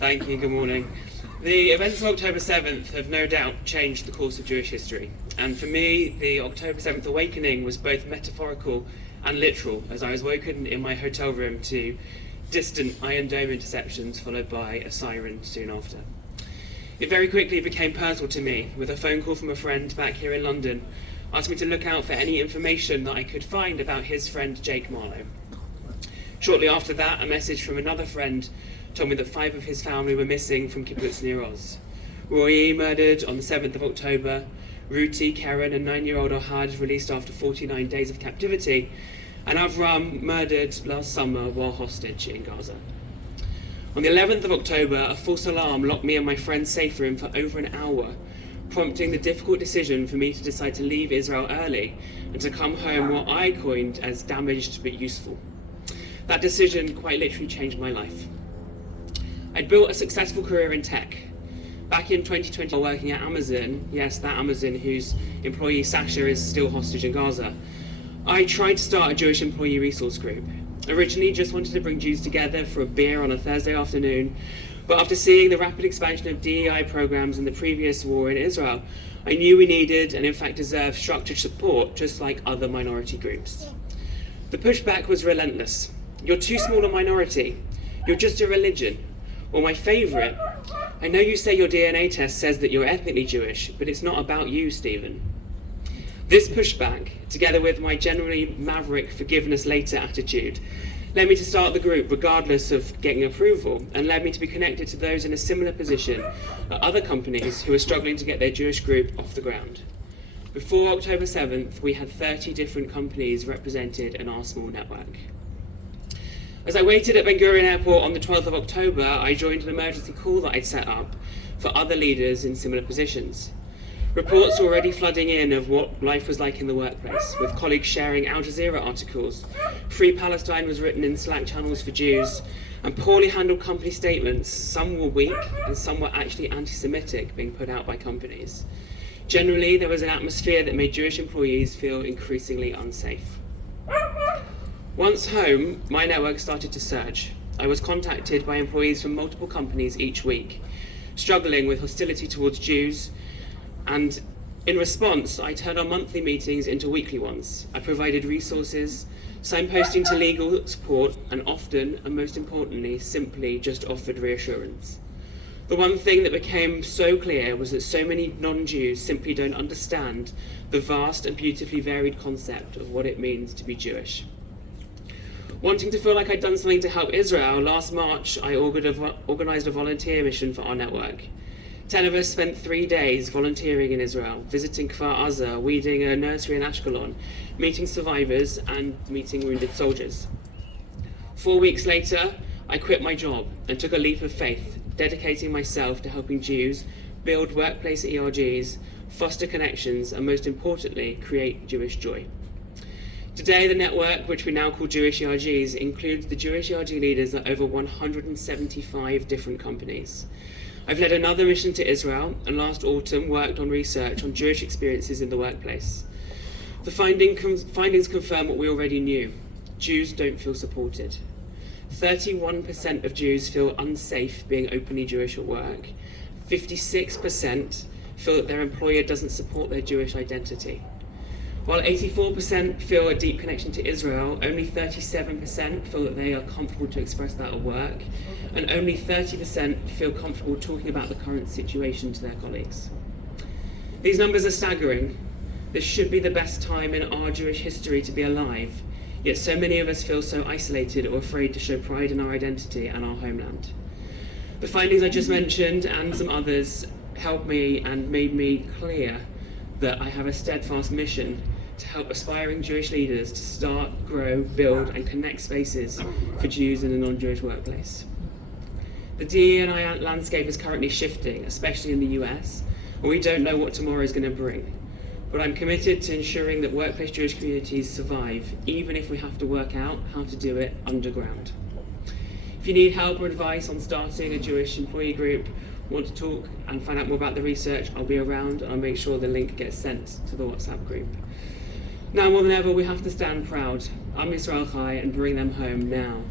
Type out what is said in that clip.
Thank you, good morning. The events of October 7th have no doubt changed the course of Jewish history. And for me, the October 7th awakening was both metaphorical and literal, as I was woken in my hotel room to distant Iron Dome interceptions followed by a siren soon after. It very quickly became personal to me, with a phone call from a friend back here in London asking me to look out for any information that I could find about his friend Jake Marlowe. Shortly after that, a message from another friend told me that 5 of his family were missing from kibbutz near Oz. Roy murdered on the 7th of October, Ruti, Karen and 9-year-old Ohad released after 49 days of captivity, and Avram murdered last summer while hostage in Gaza. On the 11th of October, a false alarm locked me in my friend's safe room for over an hour, prompting the difficult decision for me to decide to leave Israel early and to come home what I coined as damaged but useful. That decision quite literally changed my life. I'd built a successful career in tech. Back in 2020, while working at Amazon, yes, that Amazon whose employee Sasha is still hostage in Gaza, I tried to start a Jewish employee resource group. Originally just wanted to bring Jews together for a beer on a Thursday afternoon, but after seeing the rapid expansion of DEI programs in the previous war in Israel, I knew we needed and in fact deserved structured support just like other minority groups. The pushback was relentless. You're too small a minority. You're just a religion. Or my favourite, I know you say your DNA test says that you're ethnically Jewish, but it's not about you, Stephen. This pushback, together with my generally maverick forgiveness later attitude, led me to start the group regardless of getting approval, and led me to be connected to those in a similar position at other companies who were struggling to get their Jewish group off the ground. Before October 7th, we had 30 different companies represented in our small network. As I waited at Ben Gurion Airport on the 12th of October, I joined an emergency call that I'd set up for other leaders in similar positions. Reports were already flooding in of what life was like in the workplace, with colleagues sharing Al Jazeera articles. Free Palestine was written in Slack channels for Jews, and poorly handled company statements, some were weak and some were actually anti-Semitic, being put out by companies. Generally, there was an atmosphere that made Jewish employees feel increasingly unsafe. Once home, my network started to surge. I was contacted by employees from multiple companies each week, struggling with hostility towards Jews, and in response, I turned our monthly meetings into weekly ones. I provided resources, signposting to legal support, and often, and most importantly, simply just offered reassurance. The one thing that became so clear was that so many non-Jews simply don't understand the vast and beautifully varied concept of what it means to be Jewish. Wanting to feel like I'd done something to help Israel, last March I organised a volunteer mission for our network. 10 of us spent 3 days volunteering in Israel, visiting Kfar Aza, weeding a nursery in Ashkelon, meeting survivors and meeting wounded soldiers. 4 weeks later, I quit my job and took a leap of faith, dedicating myself to helping Jews build workplace ERGs, foster connections, and most importantly, create Jewish joy. Today, the network, which we now call JewishERGs, includes the Jewish ERG leaders at over 175 different companies. I've led another mission to Israel, and last autumn worked on research on Jewish experiences in the workplace. The findings confirm what we already knew. Jews don't feel supported. 31% of Jews feel unsafe being openly Jewish at work. 56% feel that their employer doesn't support their Jewish identity. While 84% feel a deep connection to Israel, only 37% feel that they are comfortable to express that at work, and only 30% feel comfortable talking about the current situation to their colleagues. These numbers are staggering. This should be the best time in our Jewish history to be alive, yet so many of us feel so isolated or afraid to show pride in our identity and our homeland. The findings I just mentioned, and some others, helped me and made me clear that I have a steadfast mission to help aspiring Jewish leaders to start, grow, build and connect spaces for Jews in the non-Jewish workplace. The DE&I landscape is currently shifting, especially in the US, and we don't know what tomorrow is going to bring. But I'm committed to ensuring that workplace Jewish communities survive, even if we have to work out how to do it underground. If you need help or advice on starting a Jewish employee group, want to talk and find out more about the research, I'll be around and I'll make sure the link gets sent to the WhatsApp group. Now more than ever, we have to stand proud. I'm Yisrael Chai and bring them home now.